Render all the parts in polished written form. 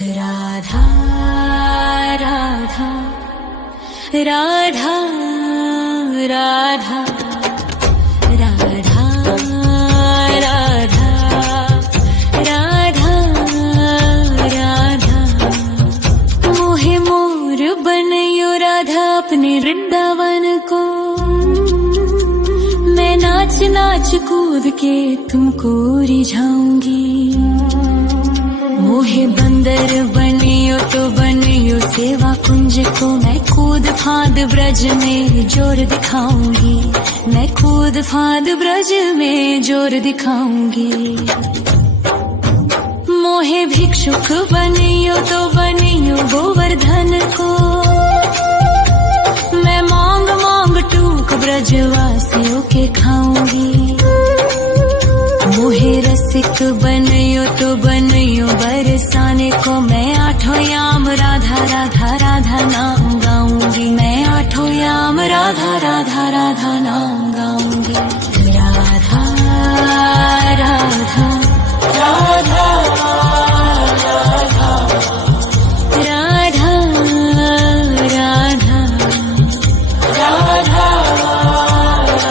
राधा राधा राधा राधा राधा राधा राधा राधा मोहे मोर बनयो राधा अपने वृंदावन को। मैं नाच नाच कूद के तुमको रिझाऊंगी। मोहे बंदर बनियो तो बनियो सेवा कुंज को। मैं कूद फांद ब्रज में जोर दिखाऊंगी। मैं कूद फांद ब्रज में जोर दिखाऊंगी। मोहे भिक्षुक बनियो तो बनियो गोवर्धन को। मैं मांग मांग टूक ब्रजवासियों के खाऊंगी। मोहे रसिक बनयो तो बनयो बरसाने को। मैं आठों याम राधा राधा राधा नाम गाऊंगी। मैं आठों याम राधा राधा राधा नाम गाऊंगी। राधा राधा राधा राधा राधा राधा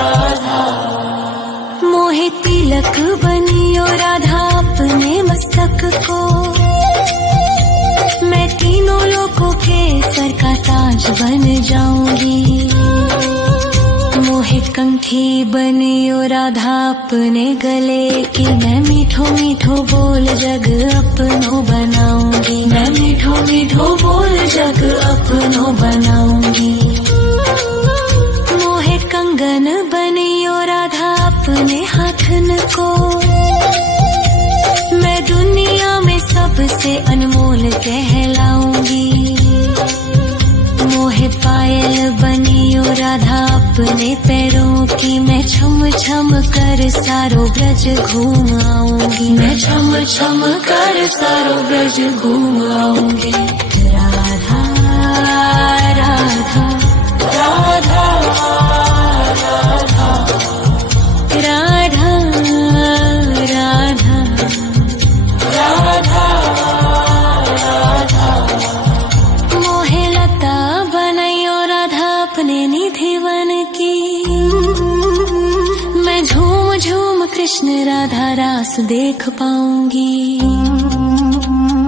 राधा मोहे तिलक बनियो राधा अपने मस्तक को। मैं तीनों लोगों के सर का ताज बन जाऊंगी। मोहे कंठी बनियो राधा अपने गले की। मैं मीठो मीठो बोल जग अपनो बनाऊंगी। मैं मीठो मीठो बोल जग अपनो बनाऊंगी। मोहे कंगन बनियो राधा अपने हाथन को। मैं दुनिया में सबसे अनमोल कहलाऊंगी। मोहे पायल बनियो राधा अपने पैरों की। मैं छम छम कर सारो ब्रज घूम आऊंगी। मैं छम छम कर सारो ब्रज घूम आऊंगी। राधा राधा राधा राधा राधा राधा राधा राधा मोहे लता बनयो राधा अपने निधिवन की। मैं झूम झूम कृष्ण राधा रास देख पाऊंगी।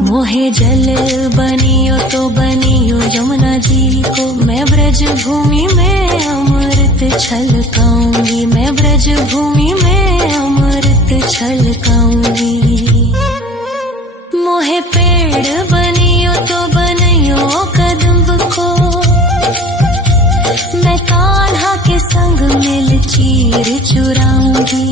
मोहे जल बनियो तो बनियो यमुना जी को। मैं ब्रज भूमि में अमृत छलकाऊंगी। मैं ब्रज भूमि में अमृत छलकाऊंगी। मोहे पेड़ बनियो तो बनियो कदम्ब को। मैं कान्हा के संग मिल चीर चुराऊंगी।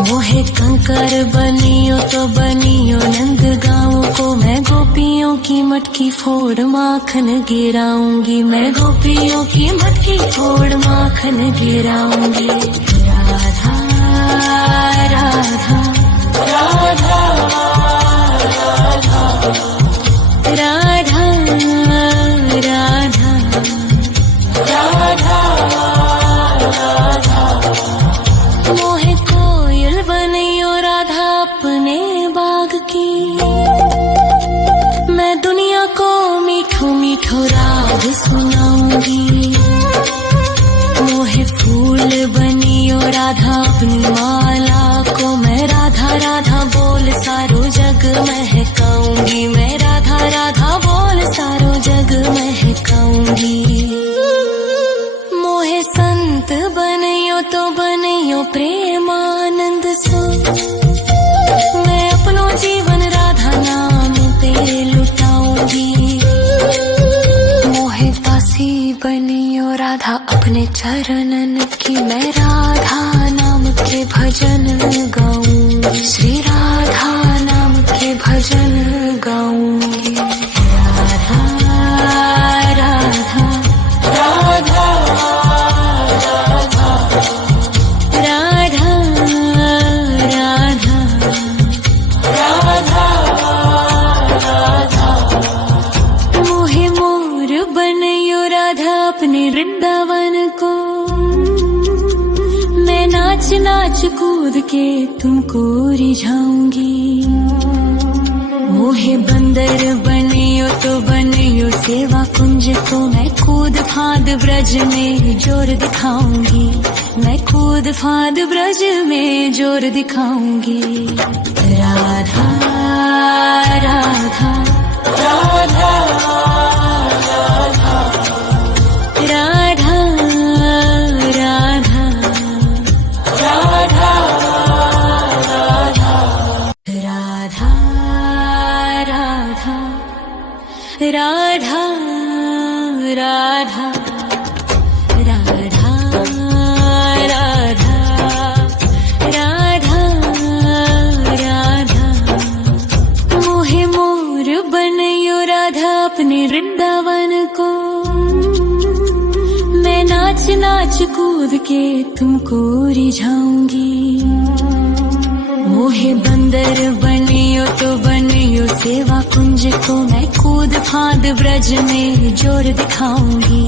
मोहे कंकर बनियो तो बनियो नंद गाँव को। मैं गोपियों की मटकी फोड़ माखन गिराऊंगी। मैं गोपियों की मटकी फोड़ माखन गिराऊंगी। राधा राधा राधा राधा राधा राधा राधा मोहे कोयल बनियो राधा अपने बाग की। मैं दुनिया को मीठो मीठो राग सुनाऊंगी। मोहे फूल बनियो राधा अपनी माला को। मैं राधा राधा बोल सारो जग महकाऊंगी। मैं राधा राधा बोल सारो जग महकाऊंगी। मोहे संत बनियो तो बनियो प्रेमानंद सो। मैं अपनो जीवन राधा नाम पे लुटाऊंगी। मोहे दासी बनियो राधा अपने चरणन की। मैं राधा नाम के भजन गाऊंगी। श्री राधा नाम के भजन गाऊंगी। राधा राधा राधा राधा राधा राधा राधा राधा मोहे मोर बनयो राधा अपने वृंदावन को। मैं नाच नाच कूद के तुमको रिझाऊंगी। मोहे मोहे बंदर बनियो तो बनियो सेवा कुंज को, मैं कूद फाद ब्रज में जोर दिखाऊंगी, मैं कूद फाद ब्रज में जोर दिखाऊंगी। राधा राधा राधा राधा राधा राधा राधा राधा राधा राधा राधा राधा राधा राधा मोहे मोर बनयो राधा अपने वृंदावन को, मैं नाच नाच कूद के तुमको रिझाऊंगी। मोहे बंदर बनियो तो बनियो सेवा कुंज को, मैं कूद फाद ब्रज में जोर दिखाऊंगी,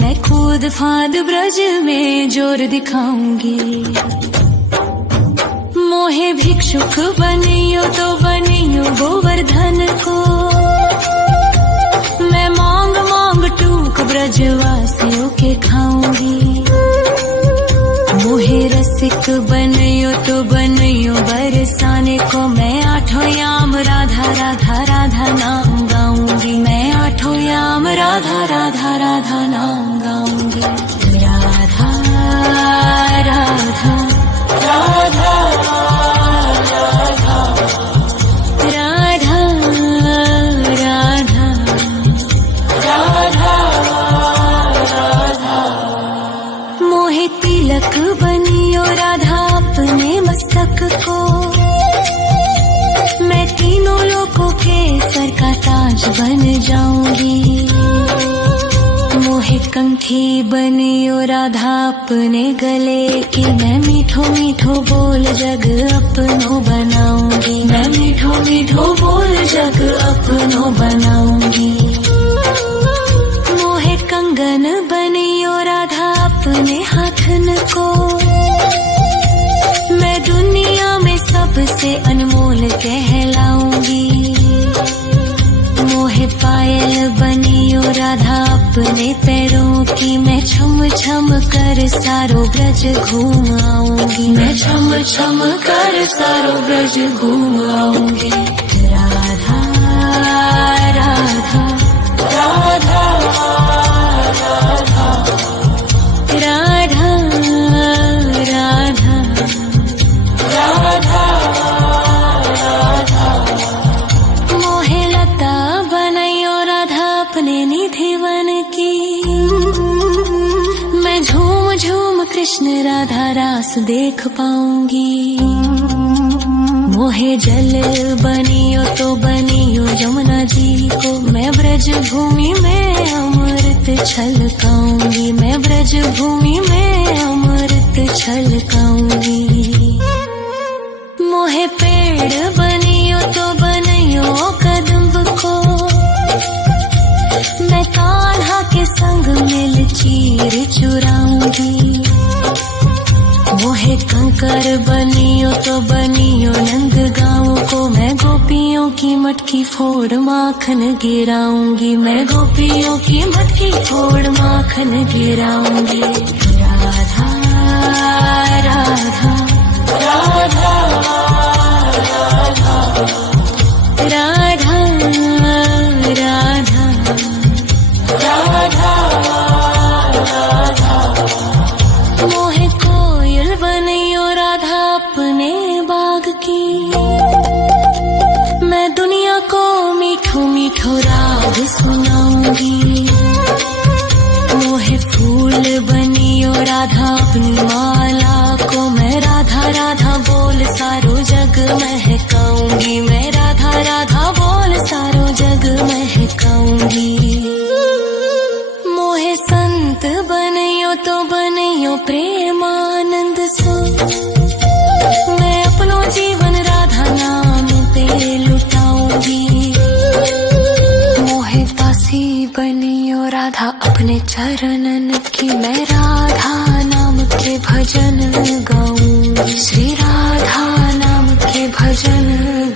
मैं कूद फाद ब्रज में जोर दिखाऊंगी। मोहे भिक्षुक बनियो तो बनियो गोवर्धन को, मैं मांग मांग टूक ब्रजवासियों के खाऊंगी। मोहे रसिक बनियो तो बनियो बरसाने को, मैं आठों याम राधा राधा राधा नाम गाऊंगी, मैं आठों याम राधा राधा राधा नाम गाऊंगी। राधा राधा राधा राधा राधा राधा राधा मोहे तिलक बनियो राधा अपने मस्तक को, मैं तीनों लोगों के सर का ताज बन जाऊंगी। मोहे कंठी बनियो राधा अपने गले की, मैं मीठो मीठो बोल जग अपनो बनाऊंगी, मैं मीठो मीठो बोल जग अपनो बनाऊंगी। मोहे कंगन बनियो राधा अपने हाथन को, मैं दुनिया में सबसे अनमोल कहलाऊंगी। मोहे पायल बनियो राधा अपने पैरों की, मैं छम छम कर सारो ब्रज घूम आऊंगी, मैं छम छम कर सारो ब्रज घूम आऊंगी। राधा राधा राधा राधा राधा राधा राधा मोहे लता बनयो राधा अपने निधि वन की, मैं झूम झूम कृष्ण राधा रास देख पाऊंगी। मोहे जल बनियो तो बनियो यमुना जी को, मैं ब्रज भूमि में अमृत छलकाऊंगी, मैं ब्रज भूमि में अमृत छलकाऊंगी। मोहे पेड़ बनियो तो बनियो कदम्ब को, मैं कान्हा के संग मिल चीर चुराऊंगी। मोहे कंकर बनियो तो बनियो नंद गाँव को, मैं गोपियों की मटकी फोड़ माखन गिराऊंगी, मैं गोपियों की मटकी फोड़ माखन गिराऊंगी। राधा राधा राधा राधा राधा राधा राधा मोहे कोयल बनियो राधा अपने बाग की, मैं दुनिया को मीठो मीठो राग सुनाऊंगी। मोहे फूल बनियो राधा अपनी माला को, मैं राधा राधा बोल सारो जग महकाऊंगी, मैं राधा राधा बोल सारो जग महकाऊंगी। मोहे संत बनियो तो बनियो प्रेमानंद सो, मैं अपनो जीवन राधा नाम पे लुटाऊंगी। मोहे दासी बनियो राधा अपने चरणन की, मैं राधा नाम के भजन गाऊंगी, श्री राधा नाम के भजन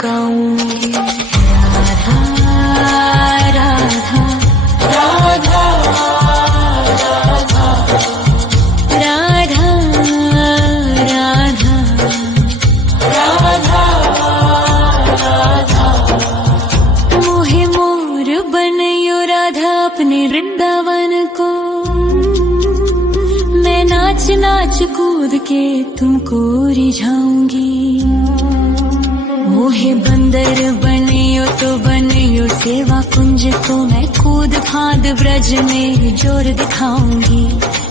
गाऊंगी। राधा नाच कूद के तुमको रिझाऊंगी। मोहे बंदर बनियो तो बनियो सेवा कुंज को, मैं कूद फांद ब्रज में जोर दिखाऊंगी।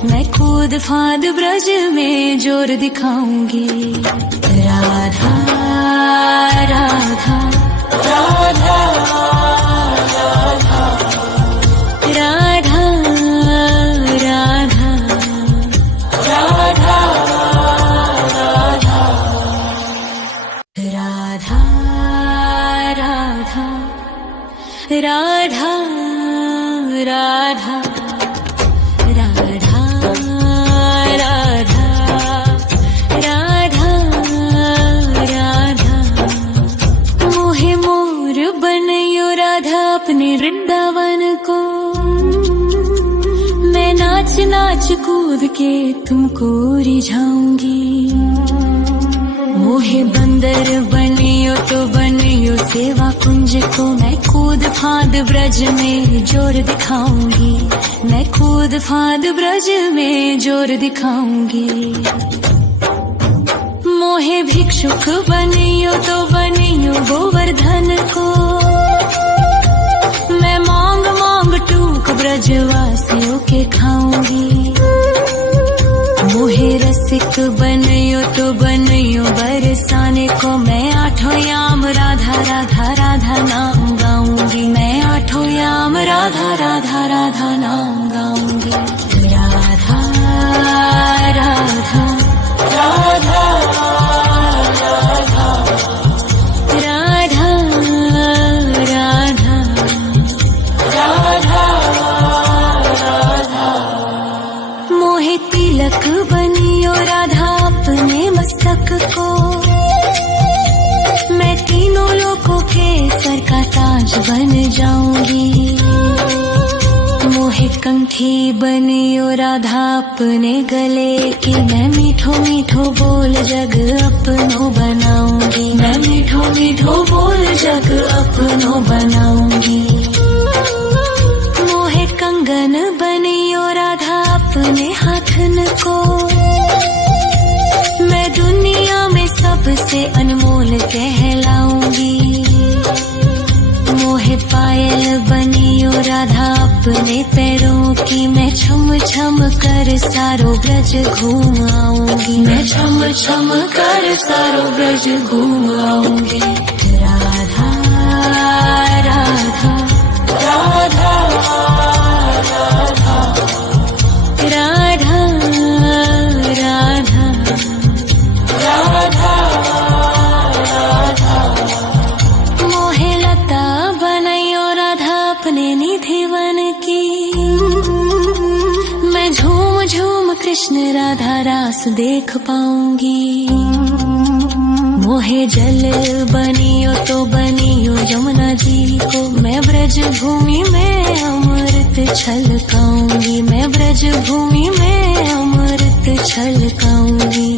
मैं कूद फांद ब्रज में जोर दिखाऊंगी। राधा राधा राधा राधा राधा राधा राधा राधा राधा राधा राधा राधा राधा। मोहे मोर बनयो राधा अपने वृंदावन को, मैं नाच नाच कूद के तुमको रिझाऊंगी। मोहे बंदर बनियो तो बनियो सेवा कुंज को, मैं कूद फांद ब्रज में जोर दिखाऊंगी। मैं कूद फांद ब्रज में जोर दिखाऊंगी। मोहे भिक्षुक बनियो तो बनियो गोवर्धन को, मैं मांग मांग टूक ब्रजवासियों के खाऊंगी। मोहे रसिक बनियो तो बनियो बरसाने को, मैं आठों याम राधा राधा राधा नाम गाऊंगी। मैं आठों याम राधा राधा राधा नाम गाऊंगी। राधा राधा राधा राधा राधा राधा राधा। मोहे तिलक बनियो राधा अपने मस्तक को, मैं तीनों लोगों के सर का ताज बन जाऊंगी। मोहे कंठी बनियो राधा अपने गले की, मैं मीठो मीठो बोल जग अपनो बनाऊंगी। मैं मीठो मीठो बोल जग अपनो बनाऊंगी। मोहे कंगन बनियो राधा अपने हाथन को, मैं दुनिया में सबसे अनमोल कहलाऊंगी। मोहे पायल बनियो राधा अपने पैरों की, मैं छम छम कर सारो ब्रज घूम आऊंगी। मैं छम छम कर सारो ब्रज घूम आऊंगी। राधा राधा राधा राधा राधा राधा राधा राधा। मोहे लता बनयो राधा अपने निधिवन की, मैं झूम झूम कृष्ण राधा रास देख पाऊंगी। मोहे जल बनियो तो बनियो यमुना जी को, मैं ब्रज भूमि में अमृत छलकाऊंगी। मैं ब्रज भूमि में अमृत छलकाऊंगी।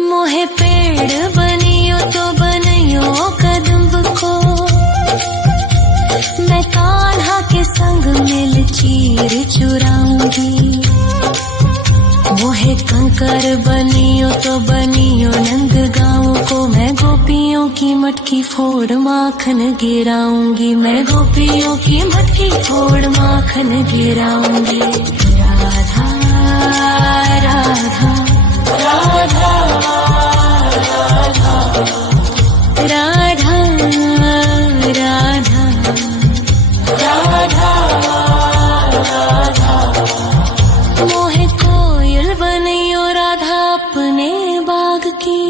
मोहे पेड़ बनियो तो बनियो कदम्ब को, मैं कान्हा के संग मिल चीर चुराऊंगी। मोहे कंकर बनियो तो बनियो नंद गाँव को, मैं गोपियों की मटकी फोड़ माखन गिराऊंगी। मैं गोपियों की मटकी फोड़ माखन गिराऊंगी। राधा राधा राधा राधा राधा राधा राधा। मोहे कोयल बनियो राधा अपने बाग की,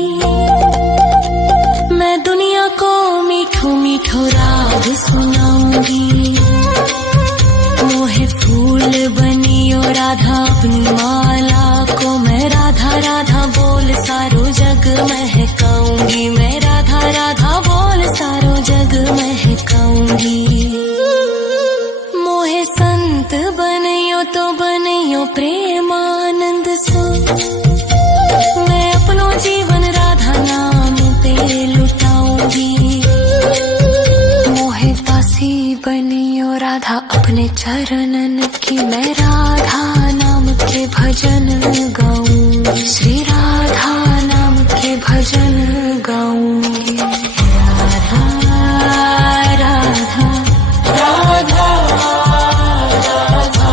मैं दुनिया को मीठो मीठो राग सुनाऊंगी। मोहे फूल बनियो राधा अपनी माला को, मैं राधा राधा बोल सारो जग महकाऊंगी। मैं राधा राधा बोल सारो जग महकाऊंगी। मोहे संत बनियो तो बनियो प्रेमानंद सो, मैं अपनो जीवन राधा नाम पे लुटाऊंगी। मोहे दासी बनियो राधा अपने चरणन की, मैं राधा नाम के भजन गाऊंगी, श्री राधा नाम के भजन गाऊंगी। राधा राधा राधा राधा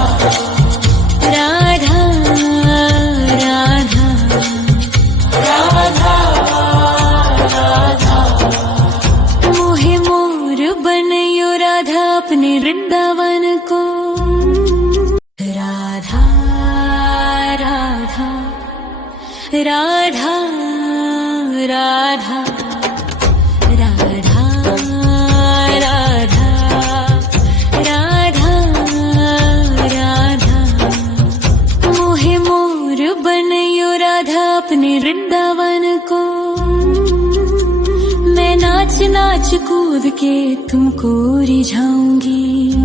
राधा राधा राधा मोहे मोर बनयो राधा अपने वृंदावन को। राधा राधा राधा राधा राधा राधा राधा राधा मोहे मोर बनयो राधा अपने वृंदावन को। मैं नाच नाच कूद के तुमको रिझाऊंगी,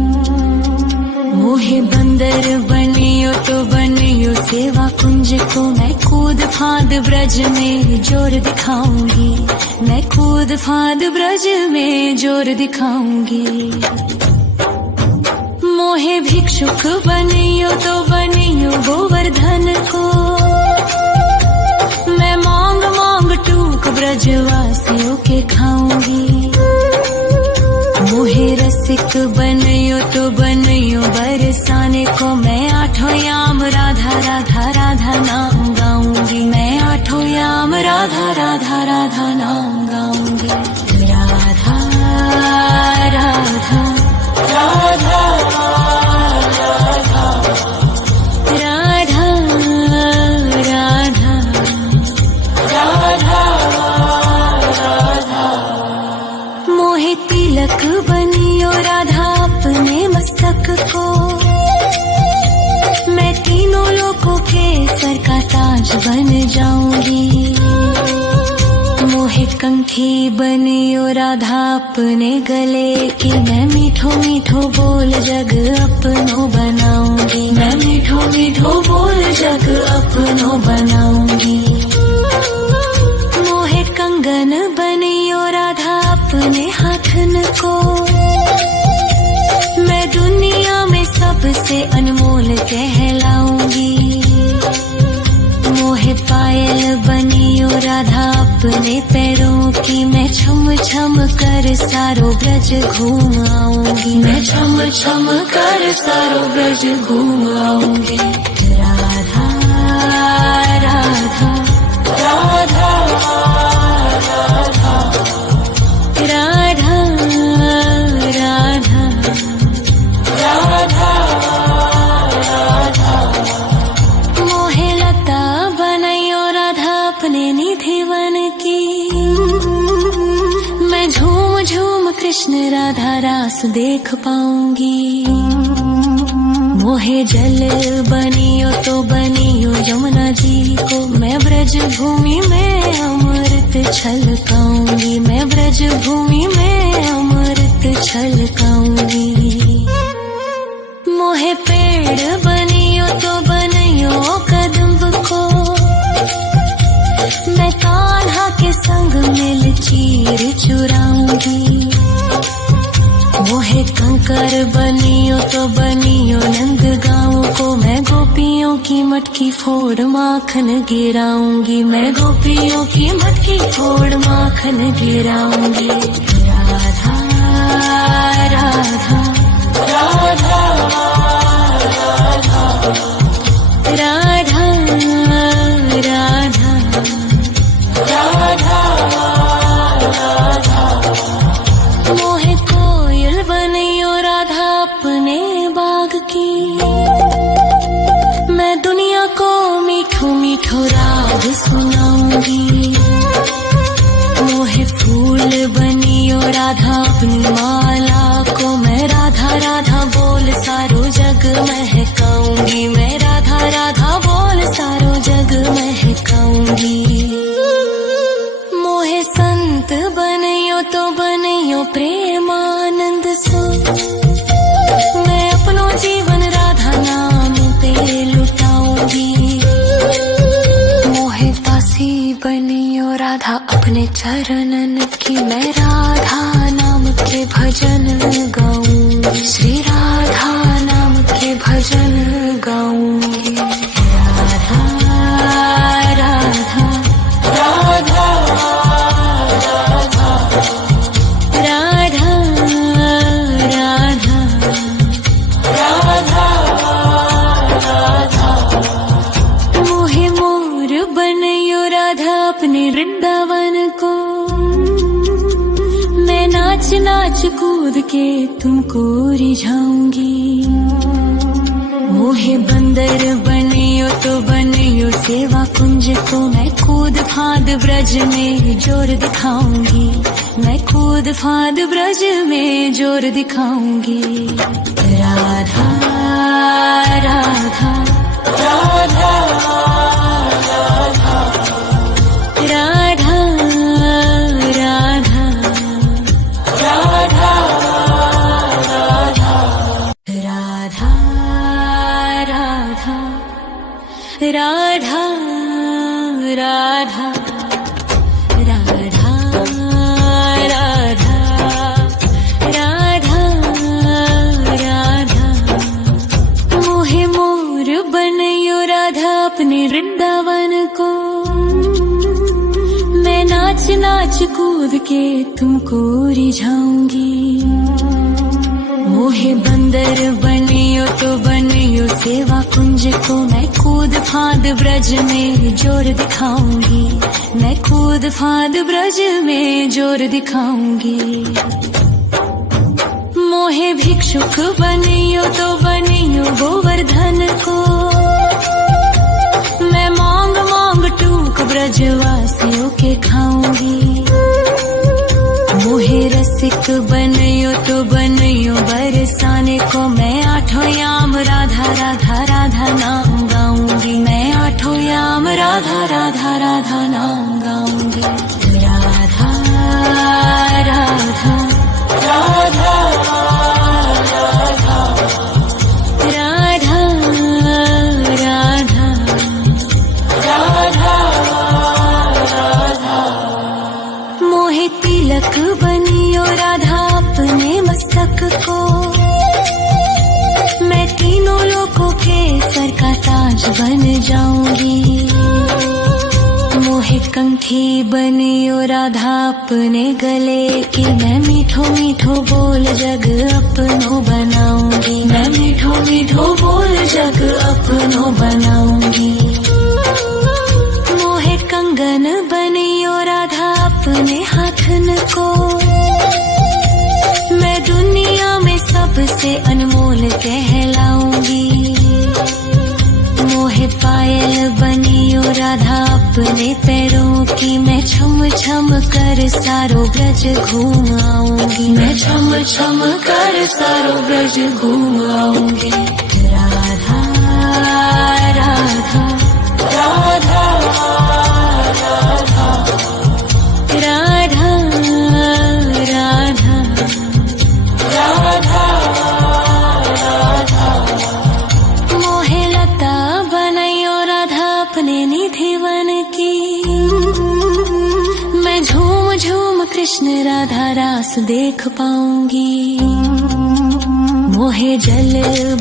मोहे बंदर बनियो तो बनियो सेवा कुंज को। मैं कूद फांद ब्रज में जोर दिखाऊंगी, मैं कूद फांद ब्रज में जोर दिखाऊंगी। मोहे भिक्षुक बनियो तो बनियो गोवर्धन को। मैं मांग मांग टूक ब्रजवासियों के खाऊंगी, मोहे रसिक बनयो तो बनयो बरसाने को। मैं आठों याम राधा राधा राधा नाम गाऊंगी, मैं आठों याम राधा राधा राधा नाम गाऊंगी। राधा राधा राधा राधा राधा राधा राधा मोहे तिलक बनियो राधा अपने मस्तक को। मैं तीनों लोगों के सर का ताज बन जाऊंगी, मोहे कंठी बनियो राधा अपने गले की। मैं मीठो मीठो बोल जग अपनो बनाऊंगी, मैं मीठो मीठो बोल जग अपनो बनाऊंगी। मोहे कंगन बनियो राधा अपने हाथन को। मैं दुनिया में सबसे अनमोल कहलाऊंगी, मोहे पायल बनियो राधा अपने पैरों की। मैं छम छम कर सारो ब्रज घूम आऊंगी, मैं छम छम कर सारो ब्रज घूम आऊंगी। राधा राधा राधा राधा राधा राधा राधा राधा मोहे लता बनयो राधा अपने निधि वन की। मैं झूम झूम कृष्ण राधा रास देख पाऊंगी, मोहे जल बनियो तो बनियो यमुना जी को। मैं ब्रज भूमि में अमृत छलकाऊंगी, मैं ब्रज भूमि में अमृत छलकाऊंगी। मोहे पेड़ बनियो तो बनियो कदम्ब को। मैं कान्हा के संग मिल चीर चुराऊंगी, मोहे कंकर बनियो तो बनियो नंद गाँव को। मैं गोपियों की मटकी फोड़ माखन गिराऊंगी, मैं गोपियों की मटकी फोड़ माखन गिराऊंगी। राधा राधा राधा राधा राधा राधा राधा मोहे कोयल बनियो राधा अपने बाग की। मैं दुनिया को मीठो मीठो राग सुनाऊंगी, मोहे फूल बनियो राधा अपनी माला को। मैं राधा राधा बोल सारो जग महकाऊंगी, मैं राधा राधा बोल सारो जग महकाऊंगी। मोहे संत बनियो तो बनियो प्रेमानंद सो। मैं अपनो जीवन राधा नाम पे लुटाऊंगी, मोहे दासी बनियो राधा अपने चरणन की। मैं राधा नाम के भजन गाऊंगी, श्री राधा नाम के भजन गाऊंगी। कूद के तुमको रिझाऊंगी। मोहे बंदर बनियो तो बनियो सेवा कुंज को, मैं कूद फांद ब्रज में जोर दिखाऊंगी। मैं कूद फांद ब्रज में जोर दिखाऊंगी। राधा राधा राधा राधा राधा राधा राधा राधा राधा राधा राधा राधा राधा राधा। मोहे मोर बनयो राधा अपने वृंदावन को, मैं नाच नाच कूद के तुमको रिझाऊंगी। मोहे बंदर बनियो तो बनियो सेवा कुंज को, मैं कूद फांद ब्रज में जोर दिखाऊंगी। मैं कूद फांद ब्रज में जोर दिखाऊंगी। मोहे भिक्षुक बनियो तो बनियो गोवर्धन को, मैं मांग मांग टूक ब्रजवासियों के खाऊंगी। मोहे रसिक बनियो तो बनियो बरसाने को, मैं आठों याम राधा राधा राधा नाम गाऊंगी। मैं आठों याम राधा राधा राधा नाम गाऊंगी। राधा राधा राधा राधा राधा राधा राधा। मोहे तिलक बनियो राधा अपने मस्तक को, मैं तीनों लोगों के सर का ताज बन जाऊंगी। मोहे कंठी बनियो राधा अपने गले की, मैं मीठो मीठो बोल जग अपनो बनाऊंगी। मैं मीठो मीठो बोल जग अपनो बनाऊंगी। मोहे कंगन बनियो राधा अपने हाथन को, मैं दुनिया में सबसे अनमोल कहलाऊंगी। मोहे पायल बनियो राधा अपने पैरों की, मैं छम छम कर सारो ब्रज घूम आऊंगी। मैं छम छम कर सारो ब्रज घूम आऊंगी। राधा राधा राधा राधा राधा राधा राधा राधा। मोहे लता बनयो राधा अपने निधिवन की, मैं झूम झूम कृष्ण राधा रास देख पाऊंगी। मोहे जल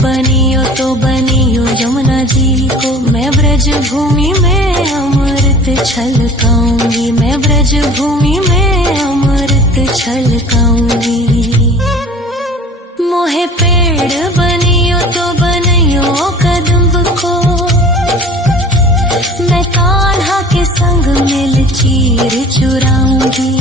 बनियो तो बनियो यमुना जी को, मैं ब्रज भूमि में अमृत छलकाऊंगी। मैं ब्रज भूमि में अमृत छलकाऊंगी। मोहे पेड़ बनियो तो बनियो कदम्ब को, मैं कान्हा के संग मिल चीर चुराऊंगी।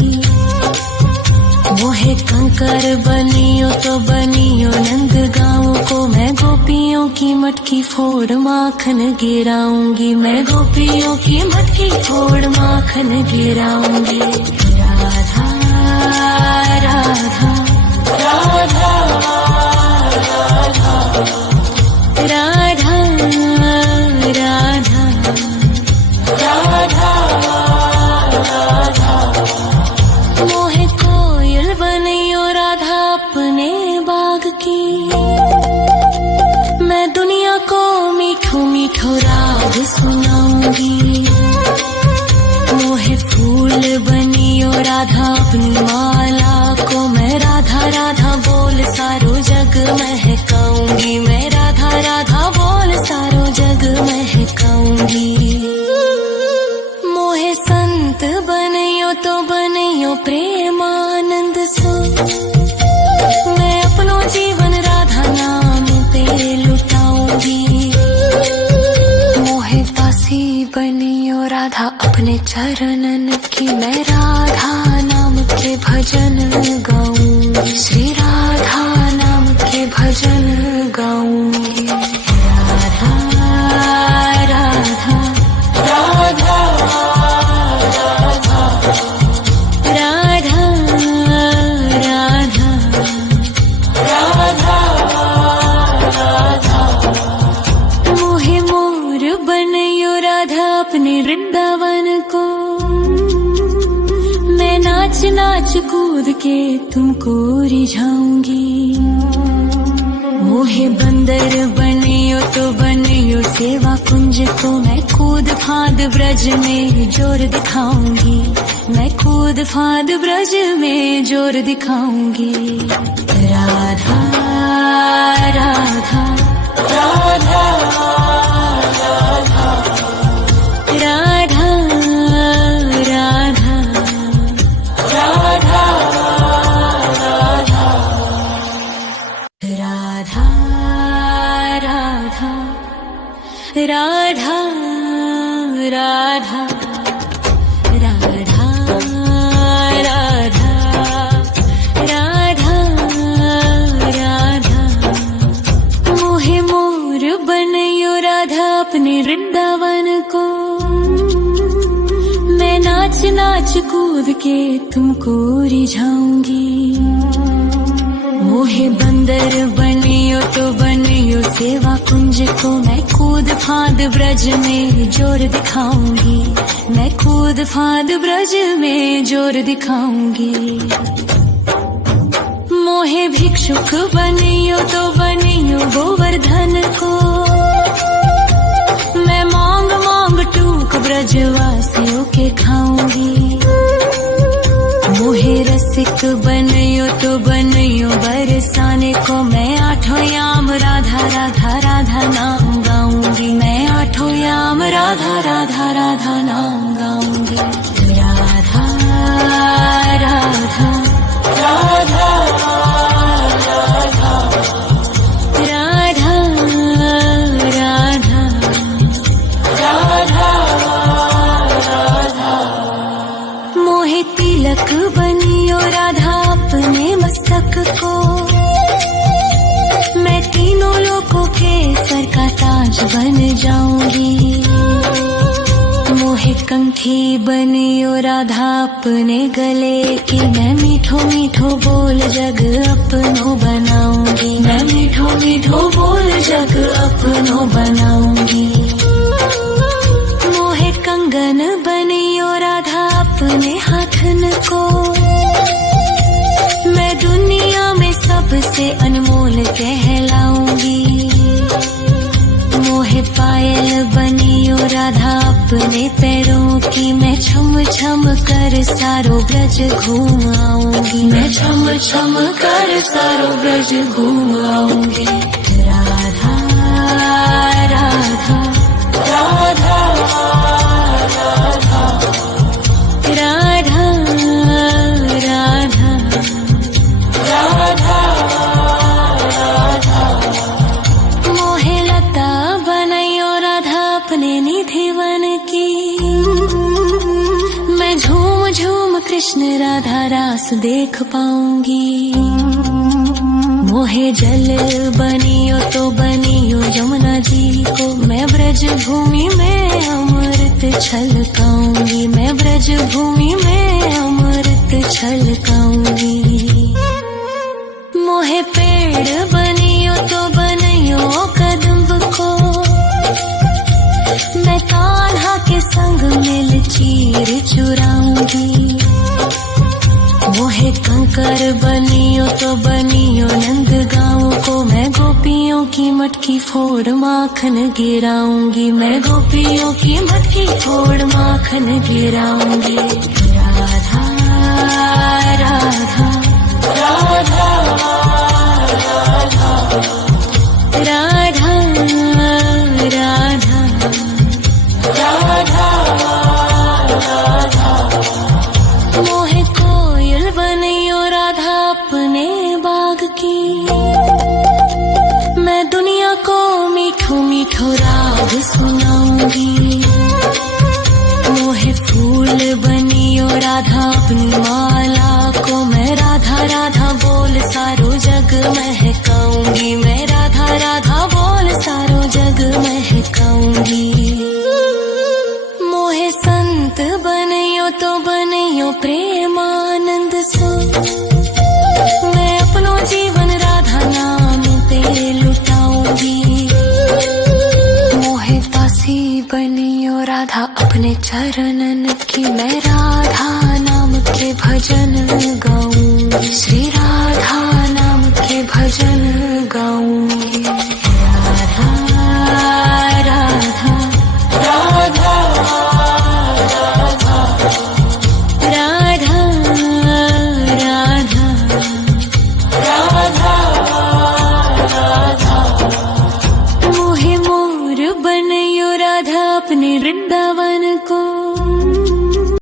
मोहे कंकर बनियो तो बनियो नंद गाँव को, मैं गोपियों की मटकी फोड़ माखन गिराऊंगी। मैं गोपियों की मटकी फोड़ माखन गिराऊंगी। राधा राधा राधा राधा राधा राधा राधा। मोहे कोयल बनियो राधा अपने बाग की, मैं दुनिया को मीठो मीठो राग सुनाऊंगी। मोहे फूल बनियो राधा अपनी माला को, मैं राधा राधा बोल सारो जग महकाऊंगी। मैं राधा राधा बोल सारो जग महकाऊंगी। मोहे संत बनियो तो बनियो प्रेमानंद सो, मैं अपनो जीवन राधा नाम पे लुटाऊंगी। मोहे दासी बनियो राधा अपने चरणन की, मैं राधा नाम के भजन गाऊंगी। श्री कूद के तुमको रिझाऊंगी। मोहे बंदर बनियो तो बनियो सेवा कुंज को, मैं कूद फांद ब्रज में जोर दिखाऊंगी। मैं कूद फांद ब्रज में जोर दिखाऊंगी। राधा राधा राधा राधा राधा राधा राधा राधा राधा राधा राधा राधा राधा राधा। मोहे मोर बनयो राधा अपने वृंदावन को, मैं नाच नाच कूद के तुमको रिझाऊंगी। मोहे बंदर बनियो तो बनियो सेवा कुंज को, मैं कूद फांद ब्रज में जोर दिखाऊंगी। मैं कूद फांद ब्रज में जोर दिखाऊंगी। मोहे भिक्षुक बनियो तो बनियो गोवर्धन को, मैं मांग मांग टूक ब्रजवासियों के खाऊंगी। मोहे रसिक बनियो तो बनियो बरसाने को, मैं आठों याम राधा राधा राधा नाम गाऊंगी। मैं आठों याम राधा राधा राधा नाम गाऊंगी। राधा राधा राधा राधा राधा राधा राधा। मोहे तिलक बनियो राधा अपने मस्तक को, मैं तीनों लोगों के सर का ताज बन जाऊंगी। मोहे कंठी बनियो राधा अपने गले की, मैं मीठो मीठो बोल जग अपनो बनाऊंगी। मैं मीठो मीठो बोल जग अपनो बनाऊंगी। मोहे कंगन बनियो राधा अपने हाथन को, मैं दुनिया में सबसे अनमोल कहलाऊंगी। मोहे पायल बनियो राधा अपने पैरों की, मैं छम छम कर सारो ब्रज घूम आऊंगी। मैं छम छम कर सारो ब्रज घूम आऊंगी। राधा राधा राधा राधा राधा राधा राधा राधा। मोहे लता बनयो राधा अपने निधि वन की, मैं झूम झूम कृष्ण राधा रास देख पाऊंगी। मोहे जल बनियो तो बनियो यमुना जी को, मैं ब्रज भूमि में अमृत छलकाऊंगी। मैं ब्रज भूमि में अमृत छलकाऊंगी। मोहे पेड़ बनियो तो बनियो कदम्ब को, मैं कान्हा के संग मिल चीर चुराऊंगी। मोहे कंकर बनियो तो बनियो नंद गाँव को, मैं गोपियों की मटकी फोड़ माखन गिराऊंगी। मैं गोपियों की मटकी फोड़ माखन गिराऊंगी। राधा राधा राधा राधा राधा राधा राधा। मोहे कोयल बनियो राधा अपने बाग की, मैं दुनिया को मीठो मीठो राग सुनाऊंगी। मोहे फूल बनियो राधा अपनी माला को, मैं राधा राधा बोल सारो जग महकाऊंगी। मैं राधा राधा बोल सारो जग महकाऊंगी। मोहे संत बनियो तो बनियो प्रेमानंद सो, मैं अपनो जीवन राधा नाम पे लुटाऊंगी। मोहे दासी बनियो राधा अपने चरणन की, मैं राधा नाम के भजन गाऊं, श्री राधा नाम के भजन गाऊंगी।